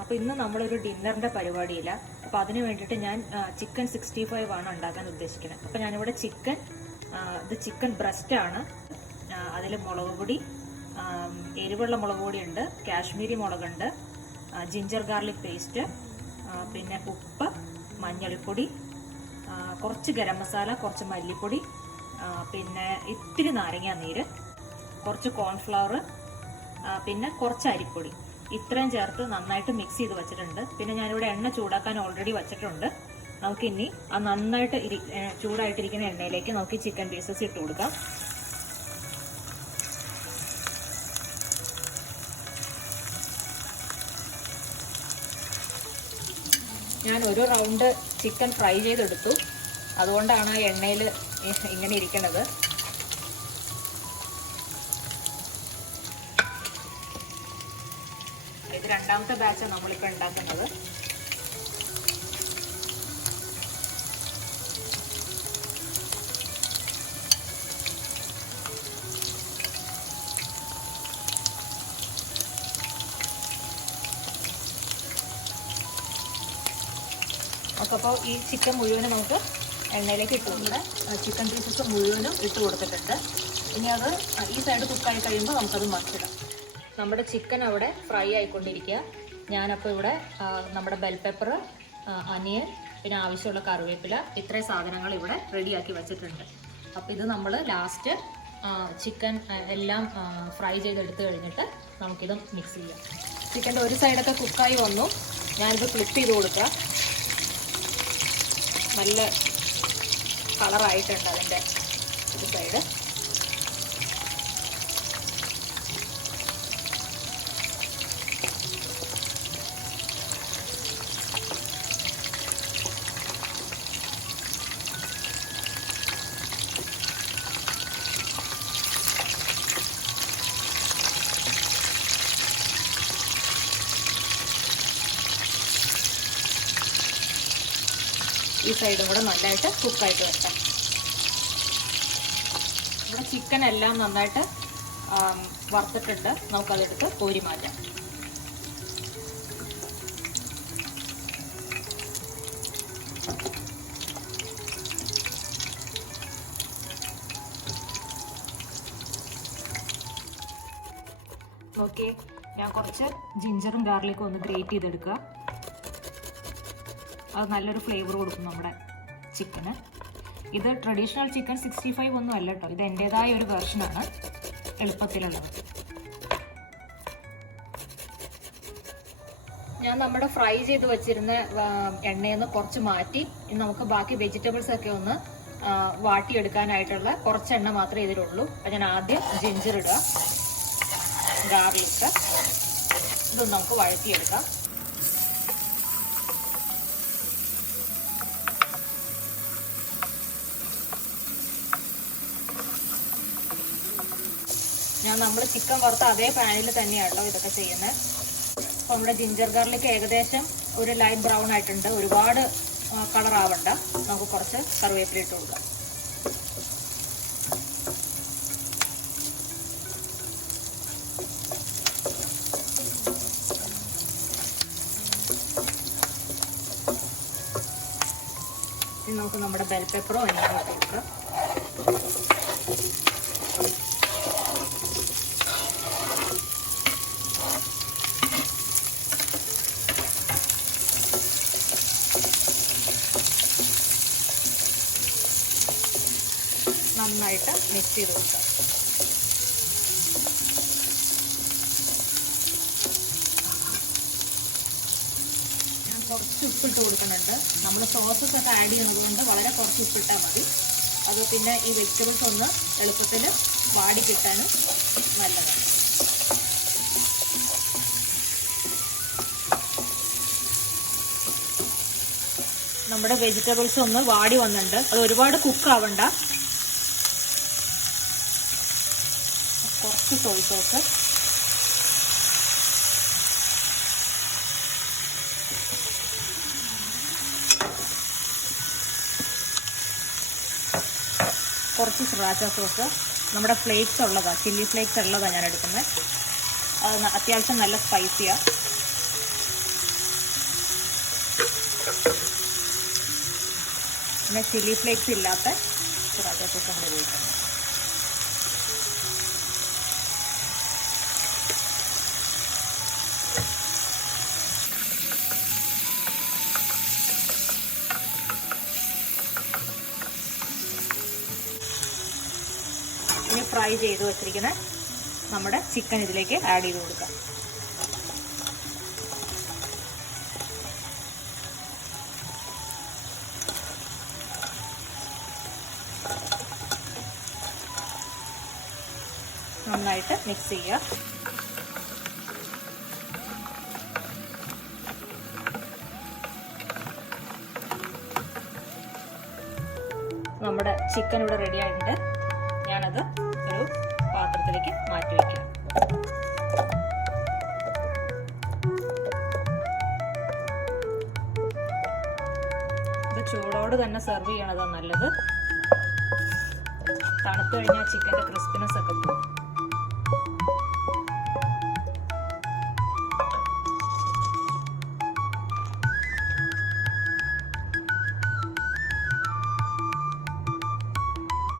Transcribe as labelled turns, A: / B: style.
A: അപ്പോൾ ഇന്ന് നമ്മളൊരു ഡിന്നറിന്റെ പരിപാടിയില്ല. അപ്പോൾ അതിന് വേണ്ടിയിട്ട് ഞാൻ ചിക്കൻ സിക്സ്റ്റി ഫൈവ് ആണ് ഉണ്ടാക്കാൻ ഉദ്ദേശിക്കുന്നത്. അപ്പോൾ ഞാനിവിടെ ചിക്കൻ ഇത് ചിക്കൻ ബ്രസ്റ്റ് ആണ്. അതിൽ മുളക് പൊടി എരിവുള്ള മുളക് പൊടിയുണ്ട് കാശ്മീരി മുളകുണ്ട് ജിഞ്ചർ ഗാർലിക് പേസ്റ്റ് പിന്നെ ഉപ്പ് മഞ്ഞൾപ്പൊടി കുറച്ച് ഗരം മസാല കുറച്ച് മല്ലിപ്പൊടി പിന്നെ ഇത്തിരി നാരങ്ങാ നീര് കുറച്ച് കോൺഫ്ലവർ പിന്നെ കുറച്ച് അരിപ്പൊടി. ഇത്രയും ചേർത്ത് നന്നായിട്ട് മിക്സ് ചെയ്ത് വെച്ചിട്ടുണ്ട്. പിന്നെ ഞാനിവിടെ എണ്ണ ചൂടാക്കാൻ ഓൾറെഡി വെച്ചിട്ടുണ്ട്. നമുക്കിനി ആ നന്നായിട്ട് ഇരി ചൂടായിട്ടിരിക്കുന്ന എണ്ണയിലേക്ക് നമുക്ക് ചിക്കൻ പീസസ് ഇട്ട് കൊടുക്കാം. ഞാൻ ഒരു റൗണ്ട് ചിക്കൻ ഫ്രൈ ചെയ്തെടുത്തു. അതുകൊണ്ടാണ് ആ എണ്ണയിൽ ഇങ്ങനെ ഇരിക്കുന്നത്. രണ്ടാമത്തെ ബാച്ചാണ് നമ്മളിപ്പോൾ ഉണ്ടാക്കുന്നത്. നമുക്കപ്പോൾ ഈ ചിക്കൻ മുഴുവനും നമുക്ക് എണ്ണയിലേക്ക് ഇട്ട് കൊടുക്കാം. ചിക്കൻ പീസസ് മുഴുവനും ഇട്ട് കൊടുത്തിട്ടുണ്ട്. ഇനി അത് ഈ സൈഡ് കുക്കായി കഴിയുമ്പോൾ നമുക്കത് മറിച്ചിടാം. നമ്മുടെ ചിക്കൻ അവിടെ ഫ്രൈ ആയിക്കൊണ്ടിരിക്കുക. ഞാനപ്പോൾ ഇവിടെ നമ്മുടെ ബെൽ പെപ്പർ അനിയൻ പിന്നെ ആവശ്യമുള്ള കറിവേപ്പില ഇത്രയും സാധനങ്ങൾ ഇവിടെ റെഡിയാക്കി വെച്ചിട്ടുണ്ട്. അപ്പോൾ ഇത് നമ്മൾ ലാസ്റ്റ് ചിക്കൻ എല്ലാം ഫ്രൈ ചെയ്തെടുത്ത് കഴിഞ്ഞിട്ട് നമുക്കിത് മിക്സ് ചെയ്യാം. ചിക്കന്റെ ഒരു സൈഡൊക്കെ കുക്കായി വന്നു. ഞാനിത് ഫ്ലിപ്പ് ചെയ്ത് കൊടുക്കാം. നല്ല കളറായിട്ടുണ്ട് അതിന്റെ ഒരു സൈഡ് ഈ സൈഡും കൂടെ നന്നായിട്ട് കുക്കായിട്ട് വെക്കാം. ഇവിടെ ചിക്കൻ എല്ലാം നന്നായിട്ട് വറുത്തിട്ടുണ്ട്. നമുക്കതെടുത്ത് കോരി മാറ്റാം. ഓക്കെ ഞാൻ കുറച്ച് ജിഞ്ചറും ഗാർലിക്കും ഒന്ന് ഗ്രേറ്റ് ചെയ്തെടുക്കുക. അത് നല്ലൊരു ഫ്ലേവർ കൊടുക്കും നമ്മുടെ ചിക്കന് ഇത് ട്രഡീഷണൽ ചിക്കൻ സിക്സ്റ്റി ഫൈവ് ഒന്നും അല്ല കേട്ടോ ഇത് എന്റെതായ ഒരു വെർഷനാണ് എളുപ്പത്തിലുള്ളത്. ഞാൻ നമ്മുടെ ഫ്രൈ ചെയ്ത് വെച്ചിരുന്ന എണ്ണയിൽ നിന്ന് കുറച്ച് മാറ്റി ഇനി നമുക്ക് ബാക്കി വെജിറ്റബിൾസ് ഒക്കെ ഒന്ന് വാട്ടിയെടുക്കാനായിട്ടുള്ള കുറച്ച് എണ്ണ മാത്രമേ ഇതിലുള്ളൂ. അപ്പം ഞാൻ ആദ്യം ജിഞ്ചർ ഇടുക ഗാർലിക്ക് ഇതൊന്ന് നമുക്ക് വഴറ്റിയെടുക്കാം. ഞാൻ നമ്മൾ ചിക്കൻ വറുത്ത അതേ പാനിൽ തന്നെയാണല്ലോ ഇതൊക്കെ ചെയ്യുന്നത് അപ്പോൾ നമ്മുടെ ജിഞ്ചർ ഗാർലിക്ക് ഏകദേശം ഒരു ലൈറ്റ് ബ്രൗൺ ആയിട്ടുണ്ട്. ഒരുപാട് കളർ ആവണ്ട. നമുക്ക് കുറച്ച് കറിവേപ്പില ഇട്ട് കൊടുക്കാം. നമുക്ക് നമ്മുടെ ബെൽ പേപ്പറോ എല്ലാം കൊടുക്കാം. നന്നായിട്ട് മിക്സ് ചെയ്ത് കൊടുക്കാം. ഞാൻ കുറച്ച് ഉപ്പിട്ട് കൊടുക്കുന്നുണ്ട്. നമ്മൾ സോസസ് ഒക്കെ ആഡ് ചെയ്യുന്നത് കൊണ്ട് വളരെ കുറച്ച് ഉപ്പിട്ടാൽ മതി. അത് പിന്നെ ഈ വെജിറ്റബിൾസ് ഒന്ന് എളുപ്പത്തിൽ വാടി കിട്ടാനും നല്ലതാണ്. നമ്മുടെ വെജിറ്റബിൾസ് ഒന്ന് വാടി വന്നിട്ടുണ്ട്. അത് ഒരുപാട് കുക്ക് ആവണ്ട. കുറച്ച് സോയി സോസ് കുറച്ച് സിറാച്ച സോസ് നമ്മുടെ ഫ്ലേക്സ് ഉള്ളതാണ് ചില്ലി ഫ്ലേക്സ് ഉള്ളതാണ് ഞാൻ എടുക്കുന്നത്. അത്യാവശ്യം നല്ല സ്പൈസിയാണ് പിന്നെ ചില്ലി ഫ്ലേക്സ് ഇല്ലാത്ത സിറാച്ച സോസ് നമ്മൾ ഉപയോഗിക്കുന്നത്. ഫ്രൈ ചെയ്ത് വെച്ചിരിക്കുന്ന നമ്മുടെ ചിക്കൻ ഇതിലേക്ക് ആഡ് ചെയ്ത് കൊടുക്കാം. നന്നായിട്ട് മിക്സ് ചെയ്യുക. നമ്മുടെ ചിക്കൻ ഇവിടെ റെഡി ആയിട്ടുണ്ട്. ഞാനത് പാത്രത്തിലേക്ക് മാറ്റി വയ്ക്കാം. ഇത് ചൂടോട് തന്നെ സെർവ് ചെയ്യണതാണ് നല്ലത്. തണുത്തു കഴിഞ്ഞാൽ ചിക്കന്റെ ക്രിസ്പിനെസ് ഒക്കെ പോകും.